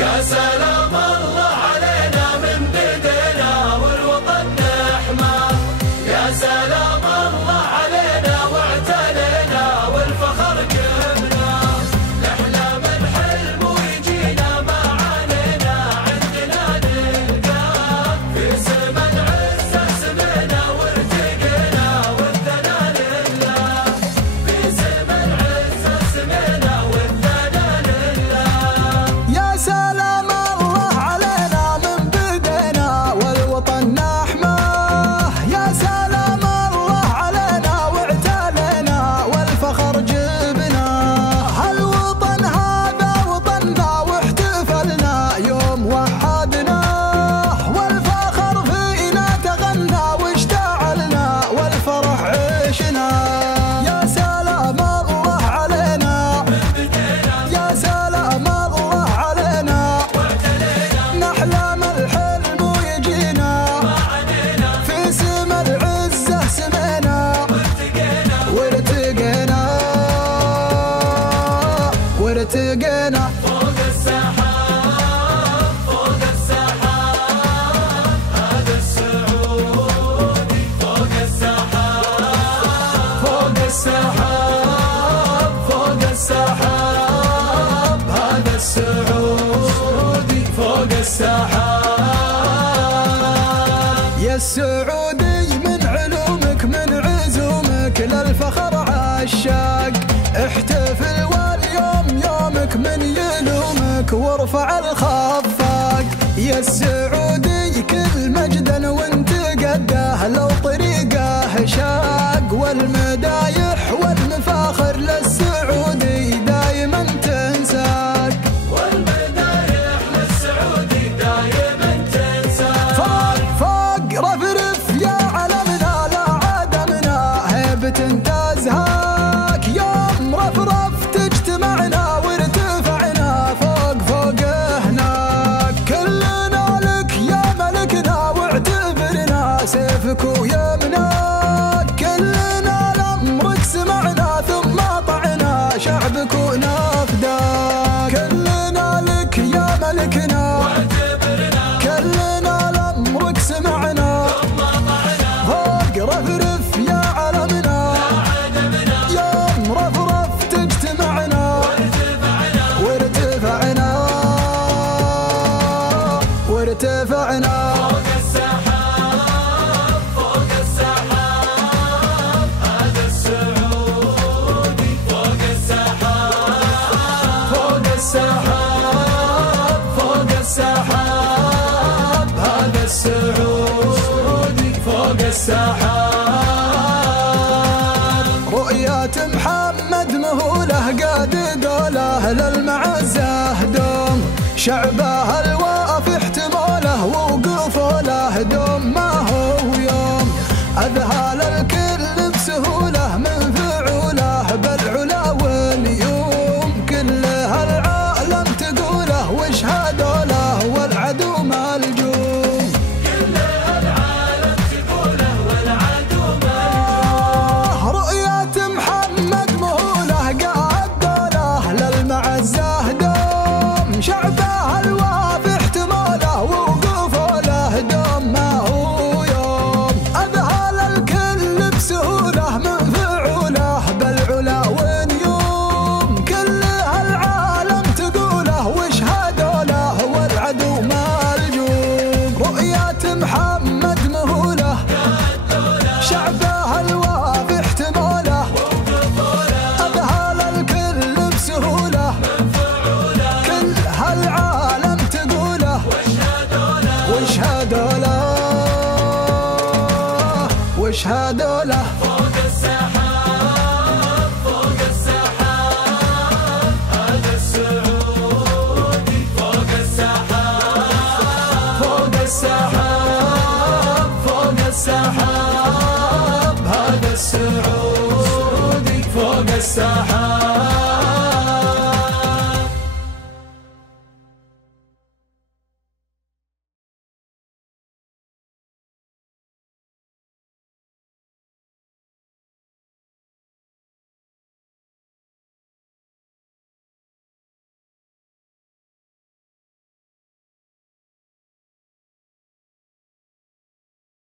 يا سلام الله علينا من بدينا والوطن نحماه، يا سلام الله علينا واعتلينا والفخر جبنا، نحلم الحلم ويجينا ما علينا عندنا نلقاه، في سما العزة سمينا وارتقينا والثنا لله، في سما العزة سمينا والثنا لله. يا سلام الله علينا من بدينا والوطن نحماه، يا سلام الله علينا واعتلينا والفخر جبنا، هالوطن هذا وطننا واحتفلنا يوم وحدناه، والفخر فينا تغنى واشتعلنا والفرح عشنا. يا سلام الله علينا من بدينا، يا سلام الله علينا نحلم الحلم ويجينا ما علينا، في سما العزة سمينا وارتقينا وارتقينا فوق السحاب فوق السحاب هذا السعودي، فوق السحاب فوق السحاب فوق السحاب هذا السعودي، فوق السحاب. يا السعودي من علومك من عزومك للفخر عشاق، احتفل واليوم يومك من يلومك وارفع الخفاق. يا السعودي كل مجدا وانت قده لو طريقه شاق، والمدايح والمفاخر للسعودي دايما تنساك، والمدايح للسعودي دايما تنساك. فوق رفرف يا علمنا لا عدمنا هيبة تزهاك، يوم رفرف تجتمعنا وارتفعنا فوق فوق هناك، كلنا لك يا ملكنا واعتبرنا سيفك ويمناك، كلنا لامرك سمعنا ثم طعنا شعبك ونفداك، كلنا لك يا ملكنا واعتبرنا كلنا لامرك سمعنا ثم طعنا فوق رفرف يا علمنا عدمنا يوم رفرف تجتمعنا وارتفعنا وارتفعنا فوق السحاب فوق السحاب هذا السعودي، فوق السحاب فوق السحاب فوق السحاب هذا السعودي، فوق السحاب. رؤيات محمد مهوله قاد دوله للمعزه دوم، شعبه الواف احتماله ووقوفه دوم ما هو يوم، اذهال الكل بسهوله من فعوله بالعلا واليوم، كل هالعالم تقوله واشهدوا له والعدو ملجوم، كل العالم تقوله والعدو ملجوم. رؤيات محمد مهوله قاد دوله للمعزه دوم، شعبه الواف احتماله ووقوفه له دوم ما هو يوم، اذهل الكل بسهوله من فعوله بالعلا ونيوم، كل هالعالم تقوله واشهدوا له والعدو ملجوم. رؤيات محمد مهوله شعبه الواف احتماله اذهل الكل بسهوله كل هالعالم تقوله واشهدوا له واشهدوا له